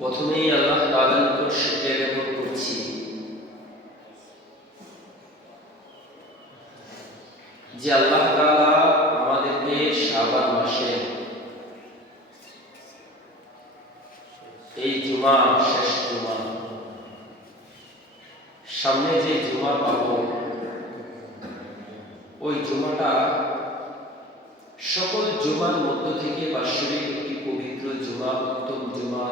প্রথমেই আল্লাহ তাআলার নিকট শুকরিয়া জ্ঞাপন করছি যে আল্লাহ তাআলা আমাদেরকে শাবান মাসে এই জুমা শেষ জুমা সামনে যে জুমা পাবো ওই জুমাটা সকল জুমার মধ্য থেকে বাৎসরিক একটি পবিত্র জুমা, উত্তম জুমা,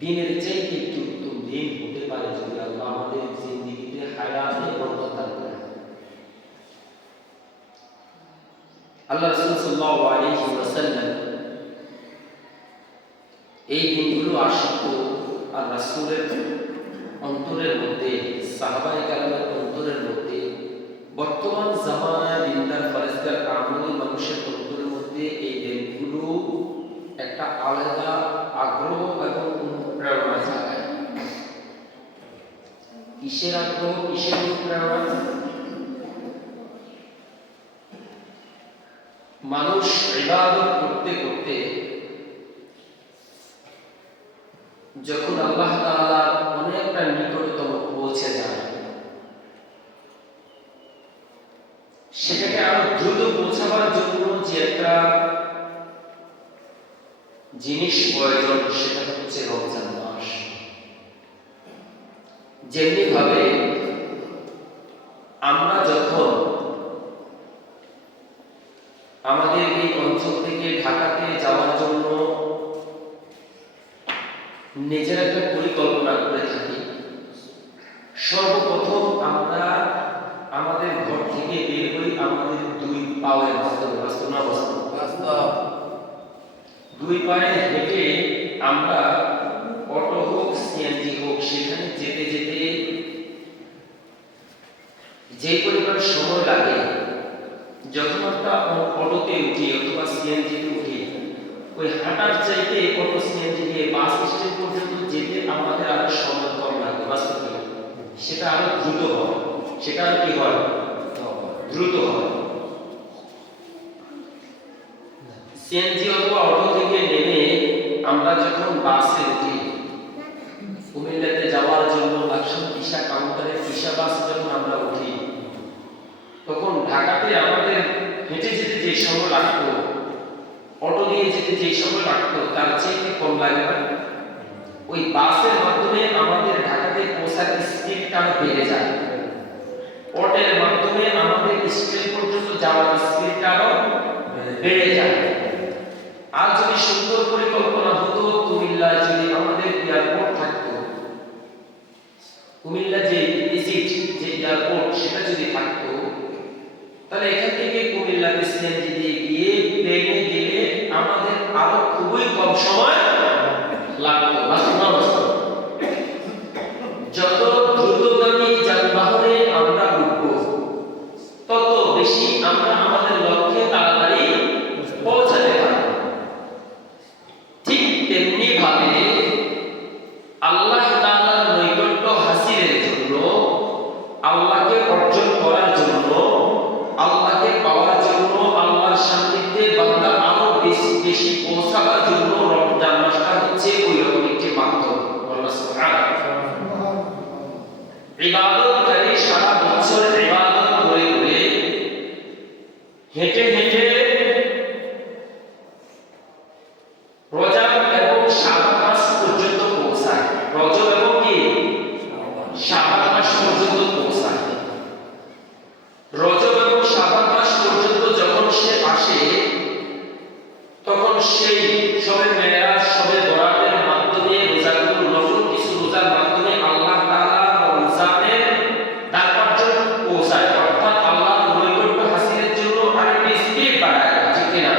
দিনের চাইতে একটু উত্তম দিন হতে পারে যদি আল্লাহ আমাদের জিন্দেগিতে হায়াতে বরকত দান করেন। আল্লাহ রাসূল সাল্লাল্লাহু আলাইহি ওয়াসাল্লাম এই দিনগুলো আসিত আর রাসূলের অন্তরের মধ্যে, সাহাবায়ে কেরামের অন্তরের মধ্যে, বর্তমান জামানায় দিনদার ফরেজগার আমলি মানুষের অন্তরের মধ্যে এই দিনগুলো একটা আলাদা আগ্রহ এবং অনুপ্রেরণা জাগায়। কিসের আগ্রহ, কিসের অনুপ্রেরণা? মানুষ ইবাদত করতে করতে যখন আল্লাহ তাআলা অনেকটা নিকটতম পৌঁছে যায়, সেটাকে আরো দ্রুত পৌঁছাবার জন্য যে একটা জিনিস প্রয়োজন সেটা হচ্ছে রমজান মাস। যেমনি ভাবে আমরা যখন আমাদের এই অঞ্চল থেকে ঢাকাতে যাওয়ার জন্য নিজের একটা পরিকল্পনা করে থাকি, সর্বপ্রথম আমরা আমাদের ঘর থেকে বের হই আমাদের দুই পায়ের মাধ্যমে, দুই পায়ে হেঁটে আমরা অটো হোক সিএনজি হোক সেখানে যেতে যেতে যে পরিমাণ সময় লাগে, যখন আমরা অটোতে উঠি অথবা সিএনজিতে উঠি, ওই হাঁটার চাইতে অটো সিএনজি দিয়ে বাস স্ট্যান্ড পর্যন্ত যেতে আমাদের আরো সময় কম লাগে, বাস্তবে সেটা আরো দ্রুত হয়, সেটা আর কি হয়, দ্রুত হয়। সিএনজি অথবা অটো থেকে নেমে আমরা যখন বাসে উঠি, কুমিল্লাতে যাওয়ার জন্য লাকসাম ঈশা কাউন্টারে ঈশা বাস যখন আমরা উঠি, তখন ঢাকাতে আমাদের হেঁটে যেতে যে সময় লাগতো, অটো দিয়ে যেতে যে সময় লাগতো তার চেয়ে কম লাগে না? ওই বাসের মাধ্যমে আমাদের ঢাকাতে পৌঁছার স্পিডটা বেড়ে যায়, অটোর মাধ্যমে আমাদের স্টেশন পর্যন্ত যাওয়ার স্পিডটা বেড়ে যায়। আর যদি সুন্দর পরিকল্পনা হতো কুমিল্লা যদি যদি থাকতো তাহলে এখান থেকে কুমিল্লাতে সিএনজি দিয়ে গিয়ে প্লেনে গেলে আমাদের আরো খুবই কম সময় লাগতো। যত দ্রুতগামী যানবাহনে আমরা উঠবো তত বেশি আমরা আমাদের লক্ষ্যে তাড়াতাড়ি পৌঁছাতে পারব। ঠিক তেমনি ভাবে আল্লাহ তাআলার নৈকট্য হাসিলের জন্য, আল্লাহকে অর্জন করার জন্য, আল্লাহকে পাওয়ার জন্য, আল্লাহর সান্নিধ্যে বান্দা আরো বেশি বেশি পৌঁছাবার জন্য রমজান মাসটা হচ্ছে ওই রকম একটি মাধ্যম। আল্লাহ সুবহানাহু ইবাদতকারী সারা বছর ইবাদত করে করে হেঁটে হেঁটে রজব এবং শাবান মাস পর্যন্ত পৌঁছায়। রজব এবং কি শাবান মাস পর্যন্ত পৌঁছায়। রজব এবং শাবান মাস পর্যন্ত যখন সে আসে তখন সেই সবে মেরাজ, সবে বরাতের মাধ্যমে, রোজাগুলো নফল কিছু রোজার মাধ্যমে আল্লাহ তাআলা রমজানের দ্বার পর্যন্ত পৌঁছায়। অর্থাৎ আল্লাহর নৈকট্য হাসিলের জন্য আরেকটি স্পিড বাড়ায়, ঠিক কিনা?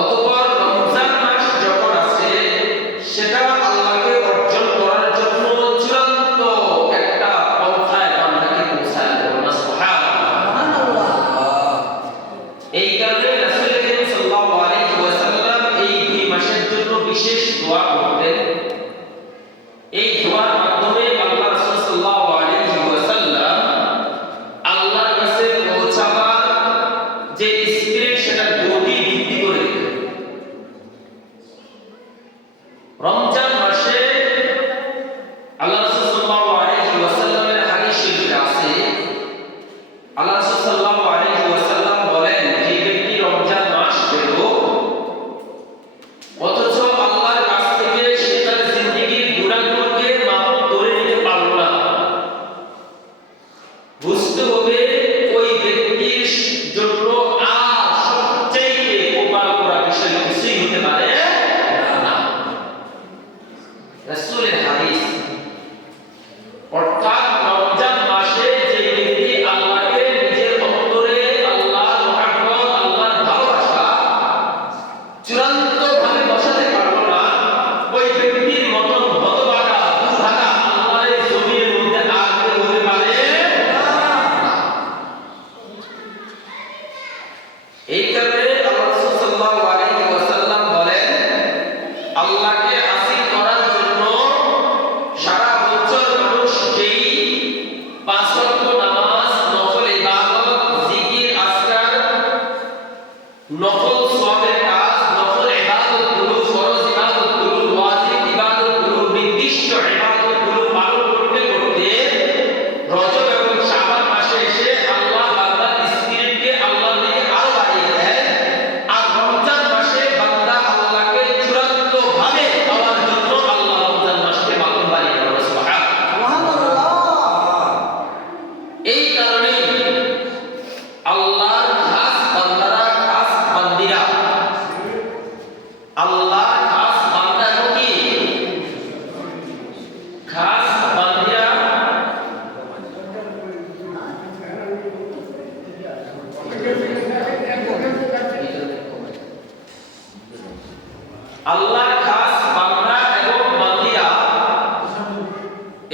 অতঃপর রমজান মাস যখন আসে সেটা আল্লাহকে অর্জন করার জন্য চূড়ান্ত একটা পন্থায় বান্দাকে পৌঁছায়। বলুন সুবহানাল্লাহ। এই কারণে রাসূল করিম সাল্লাল্লাহু আলাইহি ওয়াসাল্লাম এই দুই মাসের জন্য বিশেষ দোয়া করতেন। এই দোয়ার মাধ্যমে আল্লাহ রাসূল সাল্লাল্লাহু আলাইহি ওয়াসাল্লাম আল্লাহর কাছে পৌঁছাবার যে স্পিরিট সেটা গতি বৃদ্ধি করে দিতেন। রমজান মাসে আল্লাহ রাসূল সাল্লাল্লাহু আলাইহি ওয়াসাল্লামের হাদিস শরীফে আছে, আল্লাহ রাসূল সাল্লাল্লাহু আলাইহি ওয়াসাল্লাম বলেন, যে ব্যক্তি রমজান মাস পেল অথচ আল্লাহর কাছ থেকে সে তার জিন্দেগীর গুনাহগুলোকে মাফ করে নিতে পারল না, বুঝতে হবে ওই ব্যক্তির জন্য আর সবচেয়ে উপকার করা বিষয় কিছুই হতে পারে না। রাসূলের হাদিস। অর্থাৎ রমজান মাসে যে ব্যক্তি আল্লাহকে নিজের অন্তরে, আল্লাহর মহব্বত, আল্লাহর ভালোবাসা চূড়ান্ত ভাবে বসাতে পারল না, ওই ব্যক্তির মতন হতভাগা, দুর্ভাগা আল্লাহর জমিনের মধ্যে আর কেউ হতে পারে না। এই কারণে আল্লাহ রাসূল সাল্লাল্লাহু আলাইহি ওয়াসাল্লাম বলেন, আল্লাহকে হাসিল করার জন্য সারা বছর মানুষ যেই ৫ ওয়াক্ত নামাজ, নফল ইবাদত, জিকির, আজকার, নফল সওয়াবের কাজ, নফল ইবাদতগুলো, ফরজ ইবাদতগুলো, ওয়াজিব ইবাদতগুলো, নির্দিষ্ট ইবাদতগুলো পালন করতে করতে রজব এবং শাবান মাসে এসে আল্লাহ বান্দার স্পিরিটকে আল্লাহর দিকে আরো বাড়িয়ে দেয়। আর রমজান মাসে বান্দা আল্লাহকে চূড়ান্ত ভাবে পাওয়ার জন্য আল্লাহ রমজান মাসকে মাধ্যম বানিয়ে দেন। সুবহানাল্লাহ। এই কারণে আল্লাহর খাস বান্দারা, খাস বান্দিরা, আল্লাহর খাস বান্দা কি খাস বান্দিরা আল্লাহর খাস বান্দা এবং বান্দিরা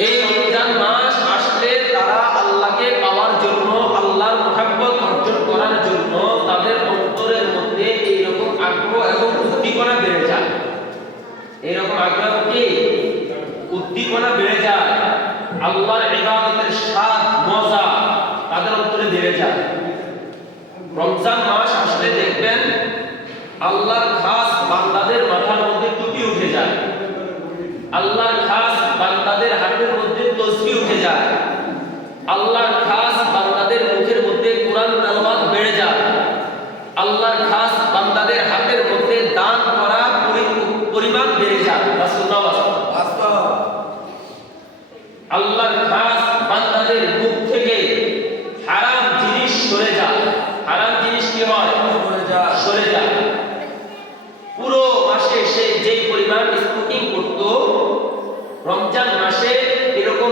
এই রমজান মাস আসলে তারা আল্লাহকে পাওয়ার জন্য, আল্লাহর মহব্বত অর্জন করার জন্য তাদের অন্তরের মধ্যে এইরকম আগ্রহ এবং উদ্দীপনা বেড়ে যায়। এইরকম আগ্রহ কি উদ্দীপনা বেড়ে যায়, আল্লাহর ইবাদতের স্বাদ মজা তাদের অন্তরে বেড়ে যায়। রমজান মাস আসলে দেখবেন আল্লাহর খাস বান্দাদের মাথার মধ্যে টুপি উঠে যায়, আল্লাহর খাস বান্দাদের হাতের মধ্যে তসবিহ উঠে যায়, আল্লাহর খাস বান্দাদের মুখের মধ্যে কোরআন তেলাওয়াত বেড়ে যায়, আল্লাহর খাস বান্দাদের হাতের মধ্যে দান করা পরিমাণ বেড়ে যায়। আল্লাহর খাস বান্দাদের মুখ থেকে হারাম জিনিস সরে যায়। হারাম জিনিস কি হয়? সরে যায়। পুরো মাসে সে যেই পরিমাণ স্মোকিং করত, রমজান মাসে এরকম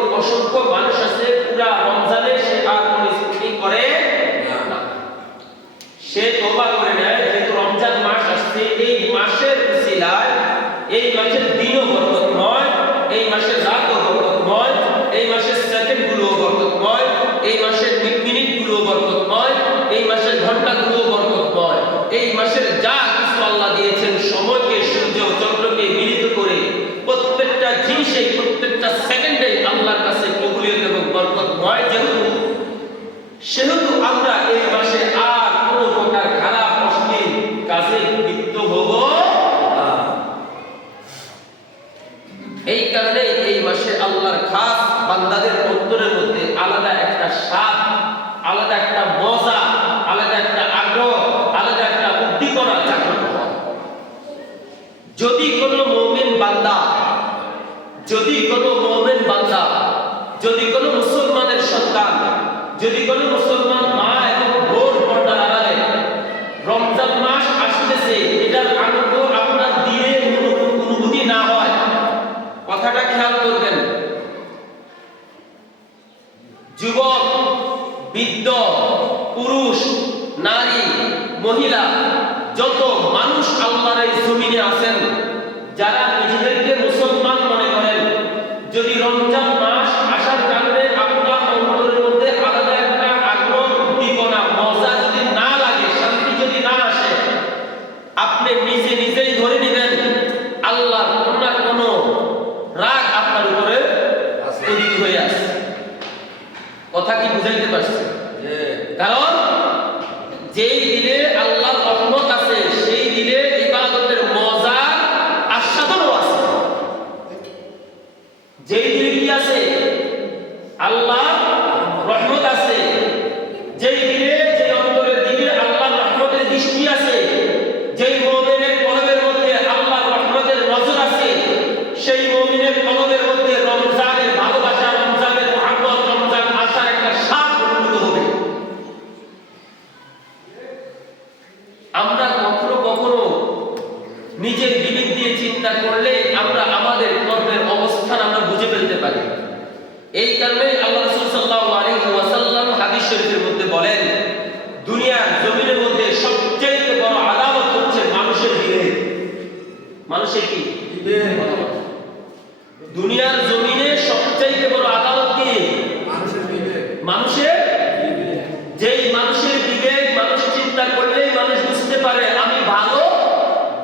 সেহেতু আমরা এই মাসে আর কোনো প্রকার খারাপ অশ্লীল কাজে লিপ্ত হব না। এই কারণে এই মাসে আল্লাহর খাস বান্দাদের অন্তরের মধ্যে আলাদা একটা স্বাদ, আলাদা একটা মজা, আলাদা একটা আগ্রহ, আলাদা একটা উদ্দীপনা জাগ্রত হয়। যদি কোনো মুমিন বান্দা, যদি কোনো মুসলমানের সন্তান, যদি কোনো মুসলমান মা এবং বোন পর্দার আড়ালে রমজান মাস আসতেছে এটার আনন্দ আপনার দিলে অনুভূতি না হয়, কথাটা খেয়াল করবেন। যুবক, বৃদ্ধ, পুরুষ, নারী, মহিলা, যত মানুষ আল্লাহর এই জমিনে আছেন, যারা নিজেদেরকে মুসলমান মনে করেন, যদি রমজান মাস আসার কারণে আপনার অন্তরের মধ্যে আলাদা একটা আগ্রহ, উদ্দীপনা, মজা যদি না লাগে, শান্তি যদি না আসে, আপনি নিজেই ধরে নেবেন আল্লাহর কোনো না কোনো রাগ আপনার উপরে তৈরি হয়ে আছে। কথা কি বুঝাইতে পারছি? কারণ যেই দিলে আল্লাহর রহমত আছে, সেই দিলে ইবাদতের মজা আস্বাদনও আছে। যেই দিলে কি আছে? আল্লাহর রহমত আছে। যেই দিলে, যে অন্তরের দিকে আল্লাহর রহমতের দৃষ্টি আছে, যেই মুমিনের কলবের মধ্যে আল্লাহর রহমতের নজর আছে, সেই মুমিনের কলবের মধ্যে রমজানের ভালোবাসা, রমজানের মহব্বত, রমজান আসার একটা স্বাদ অনুভূত হবে। আমরা কখনো নিজের বিবেক দিয়ে চিন্তা করলে আমরা আমাদের কর্মের অবস্থান আমরা বুঝে ফেলতে পারি। এই কারণে আল্লাহ রাসূল সাল্লাল্লাহু আলাইহি ওয়াসাল্লাম হাদিস শরীফের মধ্যে বলেন, দুনিয়ার জমিনের মধ্যে সবচেয়ে বড় আদালত হচ্ছে মানুষের বিবেক। মানুষের কি বিবেক? দুনিয়ার জমিনে সবচেয়ে বড় আদালত কি? মানুষের বিবেক। মানুষের বিবেক। যেই মানুষের বিবেক, মানুষ চিন্তা করলেই মানুষ বুঝতে পারে আমি ভালো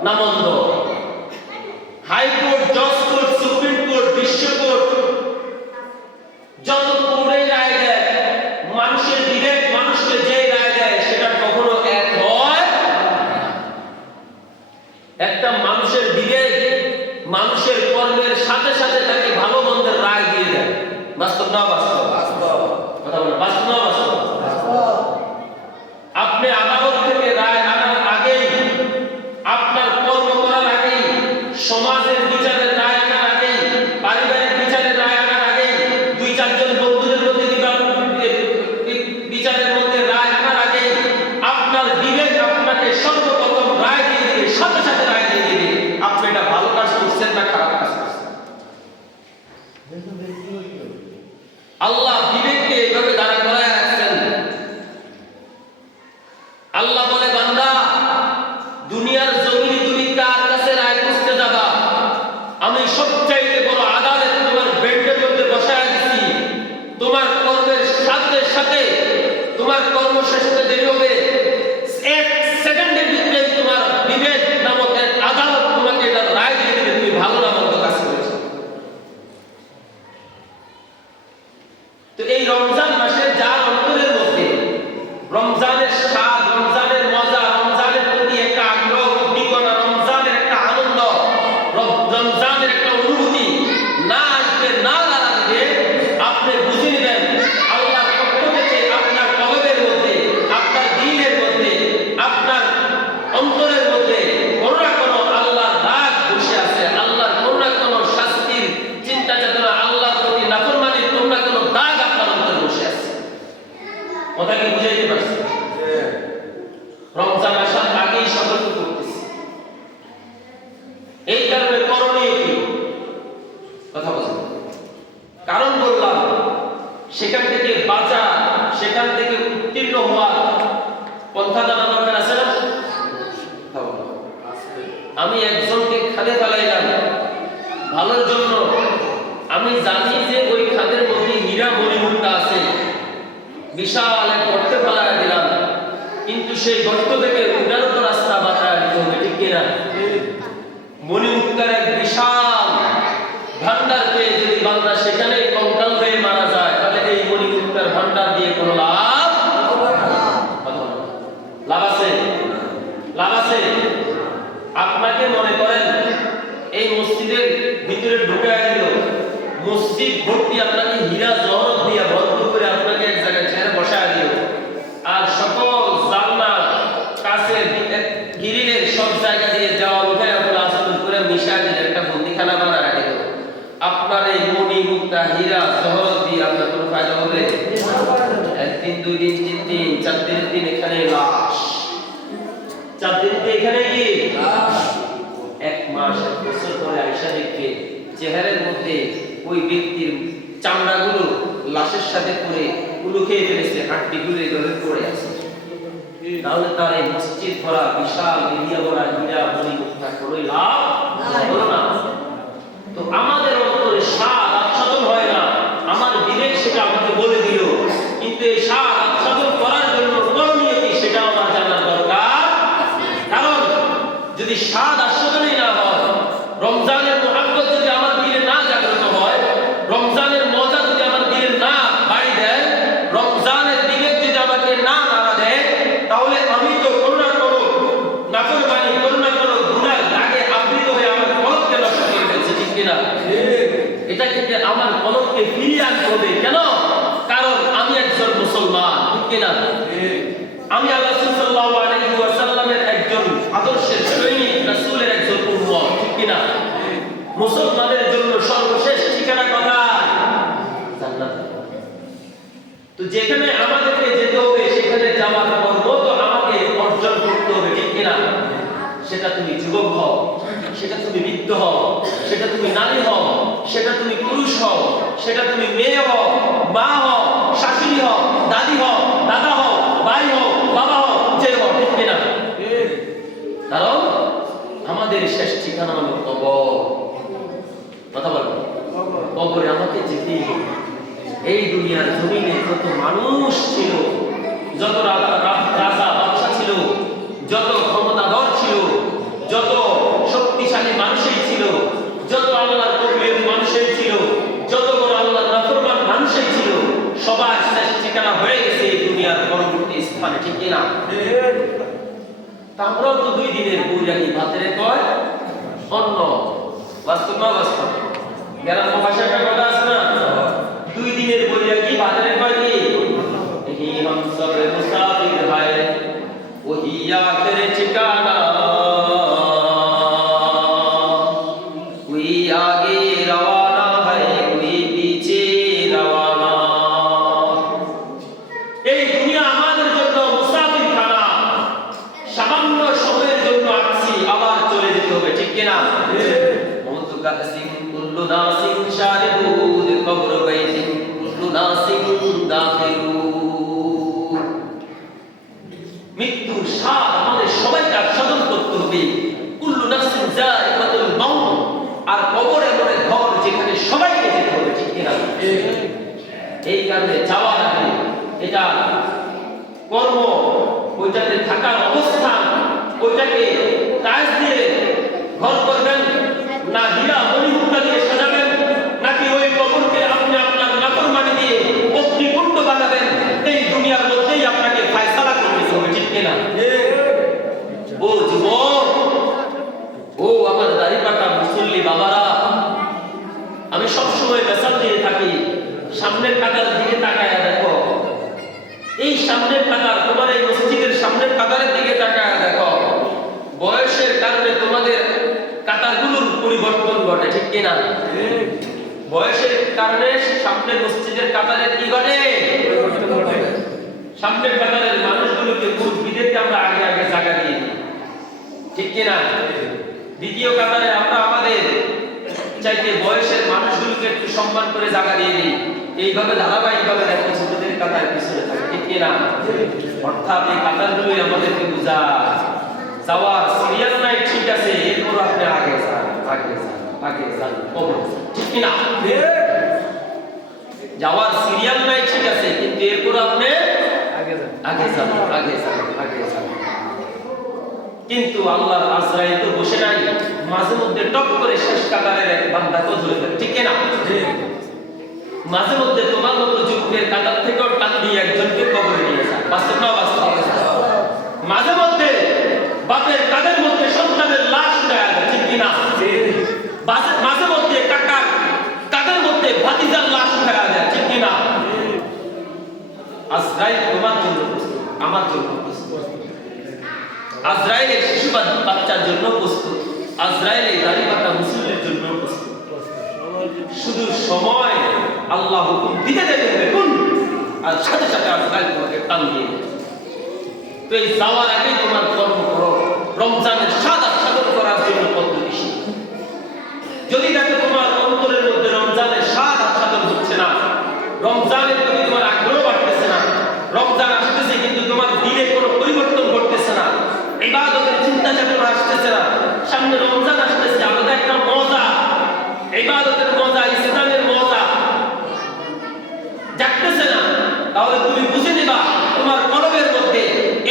না মন্দ। হাইকোর্ট, জজ কোর্ট, সুপ্রিম কোর্ট, বিশ্ব কোর্ট, যত কোর্টে রায় দেয়, মানুষের বিবেক মানুষকে যে রায় দেয় সেটা কখনো এক হয়। একটা মানুষের বিবেক মানুষের কর্মের সাথে সাথে তাকে ভালো মন্দের রায় দিয়ে দেয়। বাস্তব না বাস্তব? কথা বলেন, বাস্তব না বাস্তব? আপনি আদালত থেকে রায় আনার আগেই, আপনার কর্ম করার আগেই, সমাজের বিচারের রায় আনার আগেই, পারিবারিক বিচারের রায় আনার আগেই, দুই চারজন বন্ধুদের মধ্যে বিচারের মধ্যে রায় আনার আগেই আপনার বিবেক আপনাকে সর্বপ্রথম রায় দিয়ে দিবে, সাথে সাথে রায় দিয়ে দিবে আপনি এটা ভালো কাজ করছেন না খারাপ কাজ করছেন। আল্লাহ বিবেককে এইভাবে দাঁড়া করায় রাখছেন। আল্লাহ বলে, বান্দা, দুনিয়ার জমিনে তুমি কার কাছে রায় খুঁজতে যাবা? আমি সবচাইতে বড় আদালত তোমার বেডের মধ্যে বসায় দিছি। তোমার কর্মের সাথে সাথে তোমার কর্ম শেষ হতে দেরি হবে, এক সেকেন্ডের ভিতরে তোমার বিবেক নামক এক আদালত তোমাকে এটা রায় দিয়ে দেবে তুমি ভালো না মন্দ কাজ করেছো। তো এই রমজান মাসে যার অন্তরের মধ্যে রমজানের স্বাদ, রমজানের মজা, রমজানের প্রতি একটা আগ্রহ, উদ্দীপনা, রমজানের একটা আনন্দ, রমজানের একটা অনুভূতি না আসবে, না লাগবে, আপনি বুঝে নেবেন আল্লাহর পক্ষ থেকে আপনার কলবের মধ্যে, আপনার দিলের মধ্যে, আপনার অন্তরের মধ্যে কোনো না কোনো আল্লাহর রাগ বসে আছে, আল্লাহর কোনো না কোনো শাস্তির চিন্তা চেতনা, আল্লাহর প্রতি নাফরমানির কোনো না কোনো দাগ আপনার অন্তরে বসে আছে। কথা কি বুঝাইতে পারছি? রমজান আসার আগেই সতর্ক করতেছি। এই কারণে করণীয় কি? কথা বলছেন, কারণ বললাম সেখান থেকে বাঁচা, সেখান থেকে উত্তীর্ণ হওয়া পন্থা জানা দরকার আছে না? আমি একজনকে খাদে ফেলাইলাম ভালোর জন্য, আমি জানি যে ওই খাদের মধ্যে হীরা মণিমুক্তা আছে, বিশাল এক গর্তে ফেলাই দিলাম, কিন্তু সেই গর্ত থেকে উঠার তো রাস্তা বাঁচায় দিতে হবে, ঠিক কিনা? মণিমুক্তার এক বিশাল ভান্ডার পেয়ে যদি বান্দা সেখানে কঙ্কাল হয়ে মারা যায়, তাহলে এই মণিমুক্তার ভান্ডার দিয়ে কোনো লাভ মসজিদ ভর্তি আপনাকে হীরা জহরত দিয়ে ভরপুর করে আপনাকে এক জায়গায় ছেড়ে বসায় দিল, আর সকল জান্নাত কাছের গিরিলের সব জায়গা দিয়ে দেওয়াল উঠে প্লাস্টার করে মিশায় দিলে একটা বন্দিখানা বানায় দিল, আপনার এই মণি মুক্তা হীরা জহরত দিয়ে আপনার কোনো ফায়দা হবে? একদিন, দুই দিন, তিন দিন, চার দিনের দিন এখানে লাশ, চার দিন এখানে কি এক মাস, এক বছর পরে আয়সা দেখবে চেহারার মধ্যে ওই ব্যক্তির চামড়াগুলো লাশের সাথে পড়ে উলু খেয়ে ফেলেছে, হাড্ডিগুলো এভাবে পড়ে আছে। তাহলে তার এই মসজিদ ভরা বিশাল এরিয়া ভরা হীরা মণি মুক্তা কোনো লাভ হলো না। তো আমাদের অন্তরে স্বাদ আচ্ছাদন হয় না, আমার বিবেক সেটা আমাকে বলে দিল, কিন্তু এই স্বাদ আচ্ছাদন করার জন্য করণীয় কি সেটা আমার জানার দরকার। কারণ যদি স্বাদ আস্বাদনই না হয়, রমজানের মুহাব্বত যদি আমার দিলে না জাগ্রত হয়, রমজানের মজা যদি আমার দিলে না বাড়ি দেয়, রমজানের বিবেক যদি আমাকে না নাড়া দেয়, তাহলে আমি তো কোনো না কোনো নাফরমানি, কোনো না কোনো গুনার দাগে আবৃত হয়ে আমার কলবকে নষ্ট করে ফেলছে, ঠিক কিনা? এটা থেকে আমার কলবকে ফিরিয়ে আনতে হবে। কেন? কারণ আমি একজন মুসলমান, ঠিক কিনা? আমি আল্লাহ সাল্লাল্লাহু আলাইহি ওয়াসাল্লামের একজন আদর্শের সৈনিক, রাসূলের একজন উম্মত, ঠিক কিনা? মুসলমানের জন্য সর্বশেষ ঠিকানা কোথায়? জান্নাত। তো যেখানে আমাদেরকে যেতে হবে সেখানে যাওয়ার কর্ম তো আমাকে অর্জন করতে হবে, ঠিক কিনা? সেটা তুমি যুবক হও, সেটা তুমি বৃদ্ধ হও, সেটা তুমি নারী হও, সেটা তুমি পুরুষ হও, সেটা তুমি মেয়ে হও, মা হও, শাশুড়ি হও, দাদি হও, দাদা হও, ভাই হও, বাবা হও, যে হও, ঠিক কিনা? কারণ আমাদের শেষ ঠিকানা হলো কবর। কথা বলবো, কবরে আমাকে যেতে হবে। এই দুনিয়ার জমিনে যত মানুষ ছিল, যত রাজা বাদশা ছিল, যত ক্ষমতাধর ছিল, যত শক্তিশালী মানুষই ছিল, যত আল্লাহর কবুলের মানুষই ছিল, যত বড় আল্লাহর নাফরমান মানুষই ছিল, সবার শেষ ঠিকানা হয়ে গেছে এই দুনিয়ার পরবর্তী স্থানে, ঠিক কিনা? আমরাও তো 2 দিনের বৈরাগী ভাতের কয় অন্য, বাস্তব না বাস্তব? গ্রাম ভাষায় একটা কথা আছে না, 2 দিনের বৈরাগী ভাতের কয় কি? হি হাম সব মুসাফির হয় ওহি আখির ঠিকানা, कोई आगे रवाना है कोई पीछे रवाना। এই দুনিয়া আমাদের জন্য মুসাফির খানা, সামান্য সময়ের জন্য আসছি, আবার চলে যেতে হবে, ঠিক কিনা? মওত কাসিম কুল্লু নাসিন শারিবুদ কবর বাইতিন কুল্লু নাসিন দাখিলু। মৃত্যুর স্বাদ আমাদের সবাইকে আস্বাদন করতে হবে। কুল্লু নাফসিন যায়িকাতুল মাউত, আর কবর এমন এক ঘর যেখানে সবাইকে যেতে হবে, ঠিক কিনা? এই কারণে যাওয়ার আগে এটা কর্ম, ওইটাতে থাকার অবস্থান, ওইটাকে কাজ দিয়ে ঘর করবেন না হীরা মণিমুক্তা দিয়ে সাজাবেন, নাকি ওই কবরকে আপনি আপনার নাফরমানি দিয়ে অগ্নিকুণ্ড বানাবেন, এই দুনিয়ার মধ্যেই আপনাকে ফয়সালা করতে হবে, ঠিক কিনা? ও যুবক, ও আমার দাড়ি পাকা মুসল্লি বাবারা, আমি সবসময় মেসাল দিয়ে থাকি, সামনের কাতারের দিকে তাকায়া দেখো। এই সামনের কাতার, তোমার এই মসজিদের সামনের কাতারের দিকে তাকায়া দেখো। বয়সের কারণে তোমাদের কাতারগুলোর পরিবর্তন ঘটে, ঠিক কিনা? বয়সের কারণে সামনের মসজিদের কাতারের কি ঘটে? সামনের কাতারের মানুষগুলোকে মুরব্বিদেরকে আমরা আগে আগে জায়গা দিয়ে দিই, ঠিক কিনা? দ্বিতীয় কাতারে আমরা আমাদের চাইতে বয়সের মানুষগুলোকে একটু সম্মান করে জায়গা দিয়ে দিই। এইভাবে ধারাবাহিকভাবে দেখো ছোটদের কাতার পিছনে থাকে, ঠিক কিনা? অর্থাৎ এই কাতারগুলোই আমাদেরকে বোঝায় যাওয়ার সিরিয়াল নাই, ঠিক আছে, এরপর আপনি আগে যান, আগে যান, আগে যান, কবর, ঠিক কিনা? যাওয়ার সিরিয়াল নাই, ঠিক আছে, কিন্তু এরপর আপনি আগে যান, আগে যান, আগে যান, আগে যান। কিন্তু আল্লাহর আজরাইল তো বসে নাই, মাঝে মধ্যে টপ করে শেষ কাতারের এক বান্দাকে ধরে ফেলে, ঠিক কিনা? মাঝে মধ্যে তোমার মতো যুবকের কাতার থেকেও টান দিয়ে একজনকে কবরে নিয়ে যায়, বাস্তব না বাস্তব? মাঝে মধ্যে বাপের কাঁধের মধ্যে সন্তানের লাশ দেয়, ঠিক কিনা? মাঝে মধ্যে কাকার কাঁধের মধ্যে ভাতিজার আমার জন্য প্রস্তুত, আজরাইলের শিশু বাচ্চার জন্য প্রস্তুত, আজরাইলের দাড়ি কাটা মুসলিমের জন্য প্রস্তুত। শুধু সময় আল্লাহ হুকুম দিতে দেবে কোন, আর সাথে সাথে আজরাইল তোমাকে টান দিয়ে দেবে। তো এই যাওয়ার আগে তোমার কর্ম করো, রমজানের স্বাদ আস্বাদন করার জন্য পদ্ধতি শিখো। যদি দেখো তোমার অন্তরের মধ্যে রমজানের স্বাদ আস্বাদন হচ্ছে না, রমজানের প্রতি তোমার আগ্রহ বাড়তেছে না, রমজান আসতেছে কিন্তু তোমার দিলে কোনো পরিবর্তন ঘটতেছে না, ইবাদতের চিন্তা চেতনা আসতেছে না, সামনে রমজান আসতেছে, আলাদা একটা মজা, ইবাদতের মজা, ইসলামের মজা জাগতেছে না, তাহলে তুমি বুঝে নিবা তোমার কলবের মধ্যে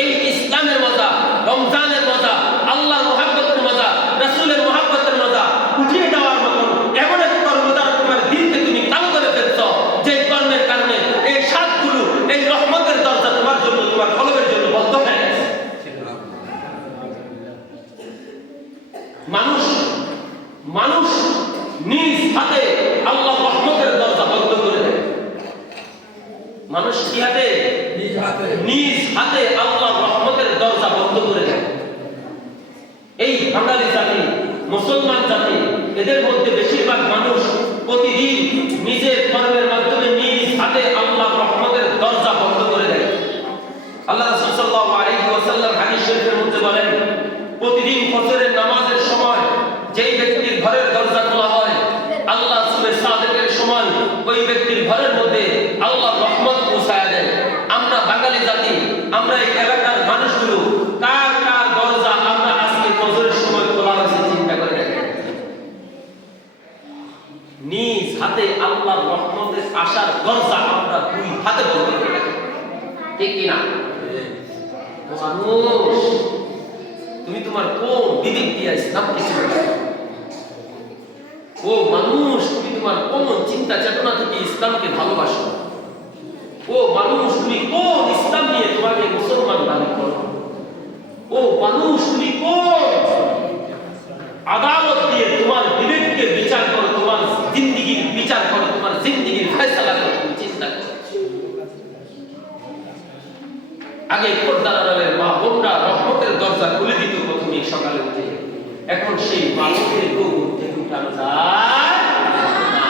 এই ইসলামের মজা, রমজানের মজা, আল্লাহর মুহাব্বতের মজা, রাসূলের মুহাব্বতের মজা উঠিয়ে দেওয়ার মতন এমন এক কর্ম দ্বারা তোমার দিনকে তুমি কালো করে ফেলছো, যে কর্মের কারণে এই স্বাদগুলো, এই রহমতের দরজা তোমার জন্য, তোমার কলবের জন্য বন্ধ হয়ে গেছে। মানুষ নিজ হাতে আল্লাহ রহমতের দরজা বন্ধ করে দেয়। মানুষ কি হাতে? নিজ হাতে আল্লাহ রহমতের দরজা বন্ধ করে দেয়। এই বাঙালি জাতি, মুসলমান জাতি, এদের মধ্যে বেশিরভাগ মানুষ প্রতিদিন নিজের কর্মের মাধ্যমে নিজ হাতে আল্লাহ রহমতের দরজা বন্ধ করে দেয়। আল্লাহ রাসূল সাল্লাল্লাহু আলাইহি ওয়াসাল্লাম হাদিস শরীফের মধ্যে বলেন, প্রতিদিন ফজরের নামাজের সময় যেই ব্যক্তির ঘরের দরজা খোলা হয়, আল্লাহ সুবহানাহু সাদেকের সময় ওই ব্যক্তির ঘরের মধ্যে আল্লাহ রহমত পৌঁছায় দেয়। আমরা বাঙালি জাতি, আমরা এই এলাকার মানুষগুলো কার কার দরজা আমরা আজকে ফজরের সময় খোলা হয়েছে চিন্তা করে দেখেন। নিজ হাতে আল্লাহর রহমতের আশার দরজা আমরা দুই হাতে বন্ধ করে রাখি, ঠিক কিনা? মানুষ, তুমি তোমার কোন বিবেক দিয়ে ইসলাম কিছু করো? ও মানুষ, তুমি তোমার কোন চিন্তা চেতনা থেকে ইসলামকে ভালোবাসো? ও মানুষ, তুমি কোন ইসলাম নিয়ে তোমাকে মুসলমান দাবি করো? ও মানুষ, তুমি কোন আদালত দিয়ে তোমার বিবেককে বিচার করো, তোমার জিন্দেগির বিচার করো, তোমার জিন্দেগির ফয়সালা করো, তুমি চিন্তা করো। আগে পর্দার আড়ালের মা বোনরা রহমতের দরজা খুলে দিত প্রথমে সকালে উঠে, এখন সেই মানুষের ঘুম থেকে উঠানো যায় না।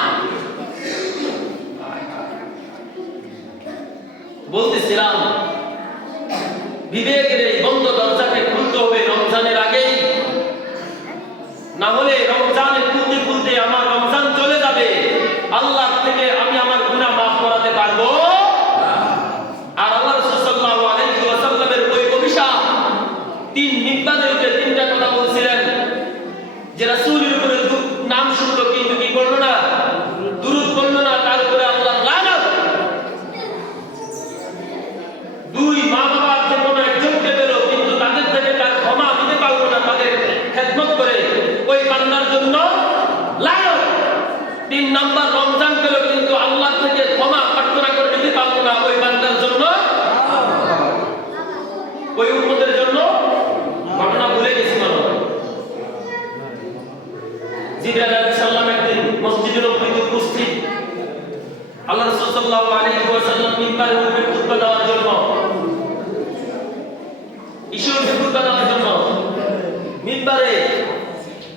বলতেছিলাম বিবেকের এই বন্ধ দরজাকে খুলতে হবে রমজানের আগেই, না হলে রমজানে খুলতে খুলতে আমার রমজান চলে যাবে, আল্লাহ থেকে আমি আমার গুনাহ মাফ করাতে পারবো। আর আল্লাহ রাসূল সাল্লাল্লাহু আলাইহি ওয়াসাল্লামের ওই অভিশাপ, তিন মিম্বারে উঠে তিনটা কথা বলছিলেন যে রাসূলের উপরে নাম শুনলো কিন্তু কি করলো না? দুরূদ পড়লো না, তার উপরে আল্লাহর লানত। দুই মা বাবার যে কোনো একজনকে পেল কিন্তু তাদের থেকে তার ক্ষমা দিতে পারলো না, তাদের খেদমত করে, ওই বান্দার জন্য লানত। তিন নাম্বার রমজান পেল কিন্তু আল্লাহ থেকে ক্ষমা প্রার্থনা করে দিতে পারলো না, ওই বান্দার জন্য, ওই উম্মতের জন্য। ঘটনা ভুলে গেছি মনে হয়। জিবরাইল আলাইহিস সালাম একদিন মসজিদে নববীতে উপস্থিত, আল্লাহ রাসূল সাল্লাল্লাহু আলাইহি ওয়াসাল্লাম মিম্বারে উঠে খুতবা দেওয়ার জন্য, ঈশ্বরকে খুতবা দেওয়ার জন্য মিম্বারে,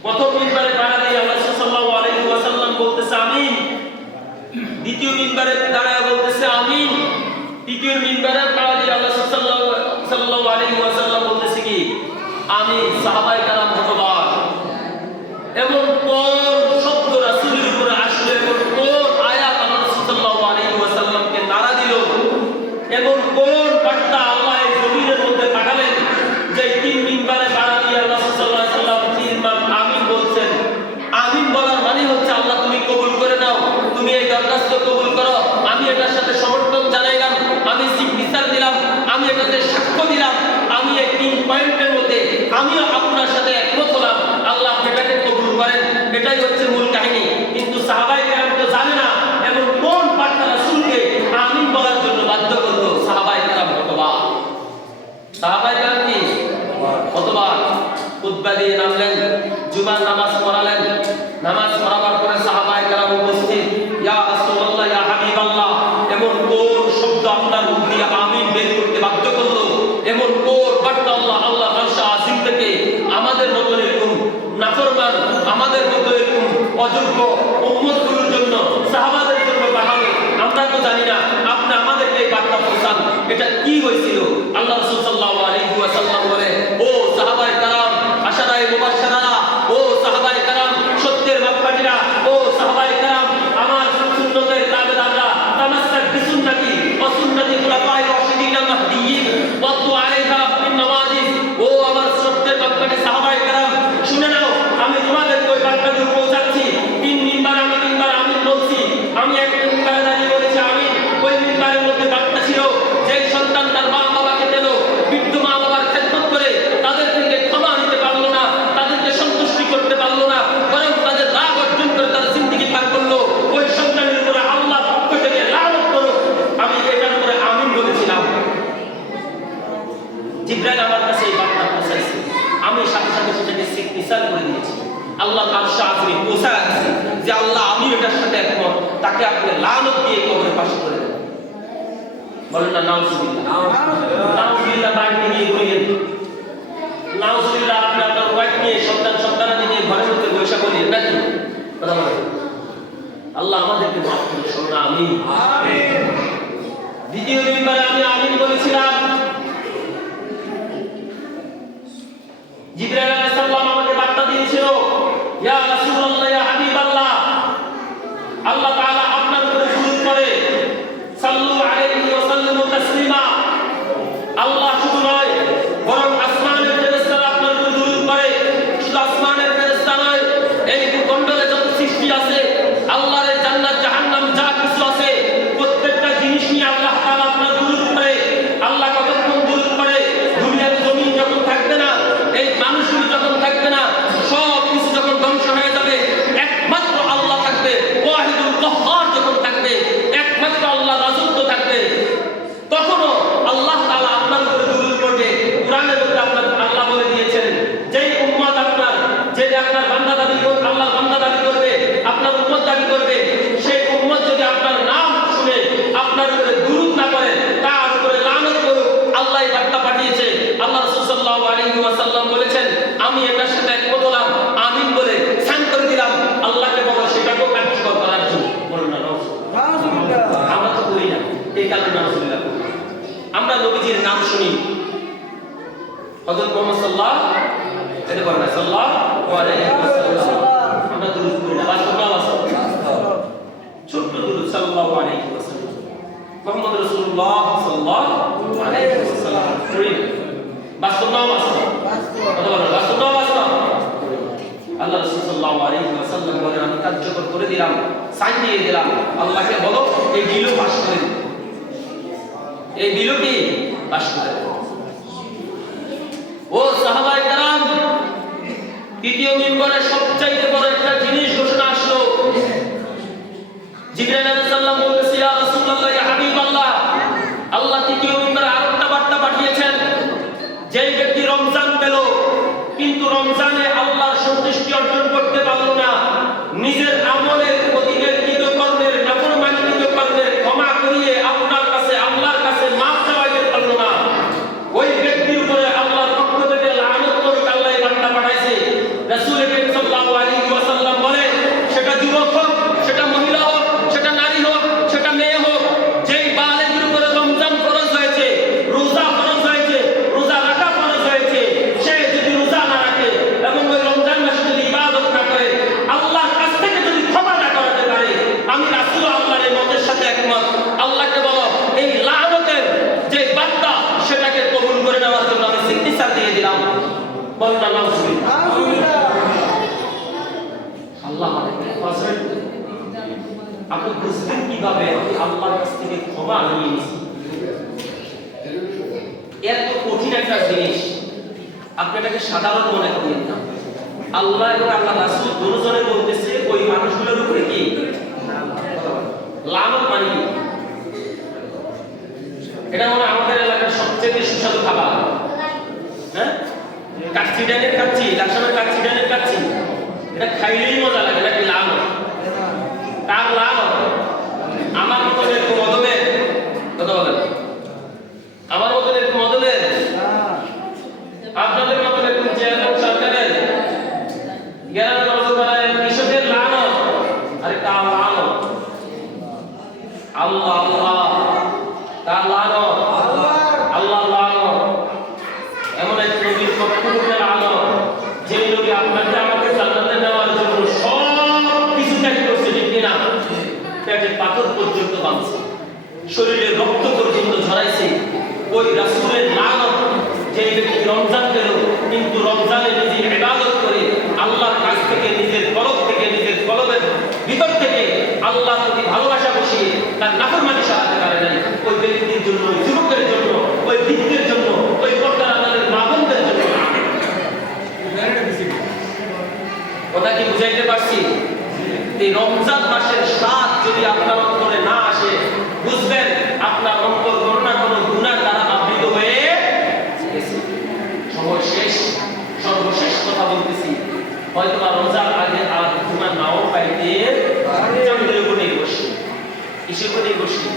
প্রথম মিম্বারে দাঁড়া দিয়ে আল্লাহ রাসূল সাল্লাল্লাহু আলাইহি ওয়াসাল্লাম বলতেছে আমিন, দ্বিতীয় মিম্বারে দাঁড়ায় বলতেছে আমিন, তৃতীয় মিম্বারে দাঁড়া দিয়ে আল্লাহ রাসূল সাল্লাল্লাহু আলাইহি ওয়াসাল্লাম বলতেছে কি আমিন। সাহাবায়ে কেরাম হতবাক, এমন কোন শব্দ রাসূলের উপরে আসলো, এমন কোন আয়াত আল্লাহ রাসূল সাল্লাল্লাহু আলাইহি ওয়াসাল্লামকে নাড়া দিল, এমন কোন বার্তা আল্লাহ এই জমিনের মধ্যে পাঠালেন যে তিন মিম্বারে দাঁড়া দিয়ে আল্লাহ সাল্লাল্লাহু আলাইহি ওয়াসাল্লাম তিনবার আমিন বলছেন। আমিন বলার মানে হচ্ছে আল্লাহ তুমি কবুল করে নাও, তুমি এই দরখাস্ত কবুল করো, আমি এটার সাথে সমর্থন জানাইলাম, আমি সিগনেচার দিলাম, আমি এটাতে সাক্ষ্য দিলাম, আমি এই তিন পয়েন্টের মধ্যে আমিও আপনার সাথে একমত হলাম, আল্লাহ এটাকে কবুল করেন। এটাই হচ্ছে মূল কাহিনী। কিন্তু সাহাবায়ে কেরাম তো জানে না এমন কোন বার্তা রাসূলকে আমিন বলার জন্য বাধ্য করলো। সাহাবায়ে কেরাম হতবাক, সাহাবায়ে কেরাম কি হতবাক। খুতবা দিয়ে নামলেন, জুমার নামাজ পড়ালেন, নামাজ পড়াবার পরে সাহাবায়ে কেরাম উপস্থিত, ইয়া রাসূলুল্লাহ, ইয়া হাবিবাল্লাহ, এমন কোন শব্দ আপনার মুখ দিয়ে আমিন বের করতে বাধ্য করলো এমন কোর বার্তা আল্লাহ আরশে আজিম থেকে আমাদের মতো এরকম নাফরমান, আমাদের মতো এরকম অযোগ্য উম্মতগুলোর জন্য, সাহাবাদের জন্য পাঠানো। আমরা তো জানি না, আপনি আমাদেরকে এই বার্তা পৌঁছান। এটা কি হয়েছিল? আল্লাহ রাসূল সাল্লাল্লাহু আলাইহি ওয়াসাল্লাম বলে, ও সাহাবায়ে কেরাম, আশারায়ে মুবাশশারারা, ও সাহাবায়ে কেরাম, সত্যের মাপকাঠিরা, ও সাহাবায়ে কেরাম, আমার সুন্নতের তাবেদাররা, তামাসসাক বিসুন্নতি ওয়া সুন্নতি খুলাফায়ে রাশিদিন আল মাহদিয়্যিন ওয়াদু আলাইহা বিন নওয়াজিজ। ও আমার সত্যের মাপকাঠি সাহাবায়ে কেরাম, শুনে নাও, আমি তোমাদেরকে ওই বার্তাগুলো পৌঁছাচ্ছি। তিন মিম্বার আমিন বলছি, আমি এক মিম্বারে দাঁড়িয়ে বলেছি আমিন। ওই মিম্বারের মধ্যে বার্তা ছিল, যে সন্তান তার মা বাবাকে দিল, বৃদ্ধ মা বাবার খেদমত করে তাদের থেকে ক্ষমা নিতে পারলো না, তাদেরকে সন্তুষ্টি করতে পারলো না, বরং তাদের রাগ অর্জন করে তার জিন্দেগি পার করলো, ওই সন্তানের উপরে আল্লাহ পক্ষ থেকে লানত করো। আমি এটার উপরে আমিন বলেছিলাম। জিবরাইল আমার কাছে এই বার্তা পৌঁছাইছে, আমি সাথে সাথে সেটাকে সিগনেচার করে দিয়েছি। আল্লাহ আরশে আজিমে পৌঁছাচ্ছে যে আল্লাহ আমি এটার সাথে একমত, তাকে আপনি লানত দিয়ে কবরে পাশ করে দেন। বলেন না নাউজুবিল্লাহ। নাউজুবিল্লাহ বাড়িতে নিয়ে ঘুরিয়েন। নাউজুবিল্লাহ আপনি আপনার ওয়াইফ নিয়ে সন্তানাদি নিয়ে ঘরের মধ্যে বসে বলিয়ে নাকি কথা বলেন। আল্লাহ আমাদেরকে মাফ করুন, শোনা আমিন। দ্বিতীয় মিম্বারে আমি আমিন বলেছিলাম। জিবরাইল আলাইহিস সালাম আমাকে বার্তা দিয়েছিল, ইয়া রাসূলুল্লাহ, ইয়া হাবিবাল্লাহ, আল্লাহ তাআলা আপনার উপরে দরুদ করে, সাল্লু আলাইহি ওয়া সাল্লিমু তাসলিমা। আল্লাহ শুধু নয়, বরং আসমানের ফেরেশতারা আপনার উপরে দরুদ করে। শুধু আসমানের ফেরেশতা নয়, এই ভূখণ্ডে যত সৃষ্টি আছে, আল্লাহর জান্নাত জাহান্নাম যা কিছু আছে, প্রত্যেকটা জিনিস নিয়ে আল্লাহ তাআলা আপনার দরুদ করে। আল্লাহ কতক্ষণ দরুদ করে? দুনিয়ার জমিন যখন থাকবে না, এই মানুষগুলো যখন থাকবে না, সব কিছু যখন ধ্বংস হয়ে যাবে, একমাত্র আল্লাহ থাকবে। ওয়াহিদুল কাহ্হার যখন থাকবে, একমাত্র আল্লাহ রাজত্ব থাকবে, তখনও আল্লাহ তাআলা আপনার উপরে দরুদ করবে। কোরআনের মধ্যে আল্লাহ বলে দিয়েছেন, যেই উম্মত আপনার, যে আপনার বান্দা দাবি করবে, আল্লাহর বান্দা দাবি করবে, আপনার উম্মত দাবি করবে, সেই উম্মত যদি আপনার নাম শুনে আপনার উপরে দরুদ না করে, তার উপরে লানত করুক। আল্লাহ এই বার্তা পাঠিয়েছে। আল্লাহ রাসূল সাল্লাল্লাহু আলাইহি ওয়াসাল্লাম বলেছেন, আমি এটার সাথে একমত হলাম, আমিন বলে সাইন করে দিলাম। আল্লাহকে বলো সেটাকেও কার্যকর করার জন্য। বলুন না নাউজুবিল্লাহ। আমরা তো করি না, এই কারণে নাউজুবিল্লাহ। আমরা নবীজির নাম শুনি, হযরত মুহাম্মদ সাল্লাল্লাহু আলাইহি ওয়াসাল্লাম, আমরা দরুদ পড়ি না, বাস্তব না বাস্তব? ছোট্ট দরুদ সাল্লাল্লাহু আলাইহি ওয়াসাল্লাম, মুহাম্মদ রাসূলুল্লাহ সাল্লাল্লাহু আলাইহি ওয়াসাল্লাম পড়ি না, বাস্তব না বাস্তব? কথা বলেন, বাস্তব না বাস্তব? আল্লাহ রাসূল সাল্লাল্লাহু আলাইহি ওয়াসাল্লাম বলেন, আমি কার্যকর করে দিলাম, সাইন দিয়ে দিলাম। আল্লাহকে বলো এই বিলও পাস করে দিন, এই বিলও কি পাস করে দিন। ও সাহাবায়ে কেরাম, তৃতীয় মিম্বরে সবচাইতে বড় একটা জিনিস ঘোষণা আসলো। জিবরাইল আলাইহিস সালাম বলতেছে, ইয়া রাসূলুল্লাহ, ইয়া হাবিবাল্লাহ, আল্লাহ তৃতীয় মিম্বরে আরেকটা বার্তা পাঠিয়েছেন। যেই ব্যক্তি রমজান পেল কিন্তু রমজানে আল্লাহর সন্তুষ্টি অর্জন করতে পারল না, নিজের আমলের অধীনের কৃতকর্মের, নাফরমানিকৃত কর্মের ক্ষমা করিয়ে আপনার কাছে, আল্লাহর কাছে মাফ চাইতে পারল না, ওই ব্যক্তির উপরে আল্লাহর পক্ষ থেকে লানত করুক। আল্লাহ এই বার্তা পাঠাইছে। রাসূল করিম সাল্লাল্লাহু আলাইহি ওয়াসাল্লাম বলে, সেটা যুবক হোক, সেটা মহিলা হোক, সেটা নারী হোক, সেটা মেয়ে হোক, যেই বালেগের উপরে রমজান ফরজ হয়েছে, রোজা ফরজ হয়েছে, রোজা রাখা ফরজ হয়েছে, সে যদি রোজা না রাখে এবং ওই রমজান মাসে যদি ইবাদত না করে, আল্লাহর কাছ থেকে যদি ক্ষমা না করাতে পারে, আমি রাসূল আল্লাহর এই মতের সাথে একমত। আল্লাহকে বলো এই লানতের যে বার্তা, সেটাকে কবুল করে নেওয়ার জন্য আমি সিগনেচার দিয়ে দিলাম। বলেন না নাউজুবিল্লাহ। আল্লাহ আমাদেরকে হেফাজত করুন। আপনি বুঝবেন কিভাবে আমি আল্লাহর কাছ থেকে ক্ষমা নিয়ে নিয়েছি? এত কঠিন একটা জিনিস, আপনি এটাকে সাধারণ মনে করেন না। আল্লাহ এবং আল্লাহ রাসূল দুজনে বলতেছে ওই মানুষগুলোর উপরে কি লানত, মানে কি? এটা মনে আমাদের এলাকার সবচেয়ে সুস্বাদু খাবার। হ্যাঁ, কাচ্চি ডালের কাচ্চি, লাকসামের কাচ্চি ডালের কাচ্চি, এটা খাইলেই মজা লাগে নাকি? লানত, তার লানত। আমার মতন এরকম মদনের কথা বলেন, আমার মতন এরকম মদনের বাঁধছে, শরীরের রক্ত পর্যন্ত ঝরাইছে। ওই রাসূলের লানত, যে ব্যক্তি রমজান পেল কিন্তু রমজানে নিজে ইবাদত করে আল্লাহর কাছ থেকে নিজের কলবের ভিতর থেকে আল্লাহর প্রতি ভালোবাসা বসিয়ে তার নাফরমানি সারাতে পারে নাই, ওই ব্যক্তির জন্য, ওই যুবকের জন্য, ওই বৃদ্ধের জন্য, ওই পর্দার আড়ালের মা-বোনদের জন্য। কথা কি বুঝাইতে পারছি? এই রমজান মাসের স্বাদ যদি আপনার অন্তরে না আসে, বুঝবেন আপনার অন্তর কোনো না কোনো গুনাহ দ্বারা আবৃত হয়ে গেছে। সর্বশেষ কথা বলতেছি, হয়তো রমজান আগে আর গুনাহ নাও পাইতে চাঁদের উপরে বসে, কিসের উপরে বসে?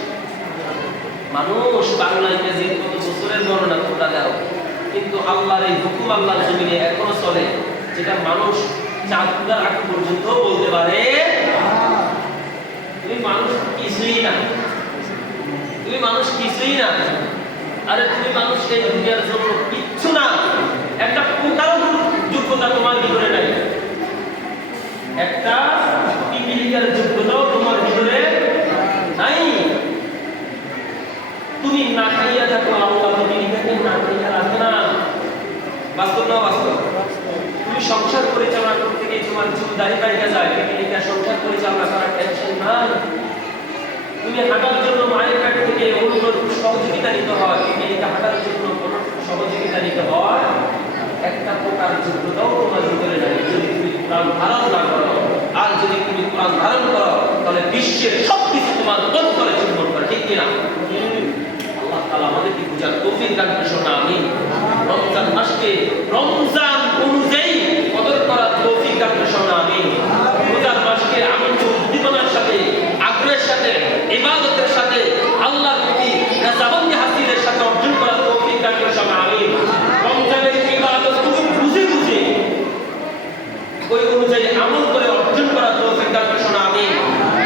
মানুষ বাংলায় কেজি কত বছরের গণনা তোমরা দাও, কিন্তু আল্লাহর এই হুকুম আল্লাহর জমিনে এখনো চলে, যেটা মানুষ চাঁদের আগ পর্যন্ত বলতে পারে তুমি মানুষ কিছুই না, তুমি মানুষ কিছুই না। আরে তুমি মানুষ এই দুনিয়ার জন্য কিচ্ছু না, একটা প্রকারও যোগ্যতা তোমার ভিতরে নাই, একটা পিপিলিকার যোগ্যতাও তোমার ভিতরে নাই। তুমি না খাইয়া থাকো, আল্লাহ পিপিলিকাকে না খাইয়া রাখে না। বাস্তব না বাস্তব? তুমি সংসার পরিচালনা করতে গিয়ে তোমার চুল দাড়ি পাইয়া যায়, পিপিলিকা সংসার পরিচালনা করার টেনশন নাই। তুমি হাঁটার জন্য মায়ের কাছ থেকে অন্য সহযোগিতা নিতে হয়, পিপিলিকা হাঁটার জন্য কোনো সহযোগিতা নিতে হয়, একটা প্রকার যোগ্যতাও তোমার ভিতরে নাই। যদি তুমি কোরআন ধারণ না করো, আর যদি তুমি কোরআন ধারণ করো, তাহলে বিশ্বের সবকিছু তোমার বোধ করে চুম্বন করে, ঠিক কিনা? আল্লাহ তাআলা আমাদেরকে বুঝার তৌফিক দান করুন। আমিন। রমজান মাসকে রমজান অনুযায়ী কদর করার তৌফিক দান করুন। আমিন। রমজান মাসকে আনন্দ উদ্দীপনার সাথে, আগ্রহের সাথে, ইবাদতের সাথে, আল্লাহর প্রতি রাজাবন্দি হাসিলের সাথে অর্জন করার তৌফিক দান করুন। আমিন। রমজানের ইবাদত তুমি বুঝে ওই অনুযায়ী আমল করে অর্জন করার তৌফিক দান করুন। আমিন।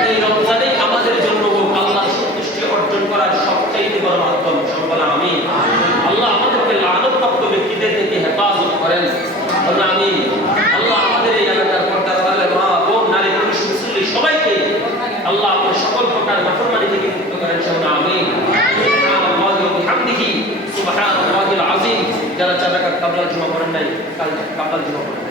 এই রমজানে আমাদের জন্য আল্লাহর সন্তুষ্টি অর্জন করার সবচেয়ে বড় মাধ্যম। সকলে আমিন। আল্লাহ আমাদেরকে লানতপ্রাপ্ত ব্যক্তিদের থেকে হেফাজত করেন। আমিন। আল্লাহ আমাদের এই এলাকার পর্দার আড়ালের মা, বোন, নারী, পুরুষ, মুসলিম সবাইকে আল্লাহ আপনার সকল প্রকার নাফরমানি থেকে মুক্ত করেন। সকলে আমিন। সুবহানাল্লাহি ওয়া বিহামদিহি সুবহানাল্লাহিল আযীম। যারা 4 রাকাত কাবলা জুমা পড়েন নাই, কাল কাবলা জুমা পড়েন।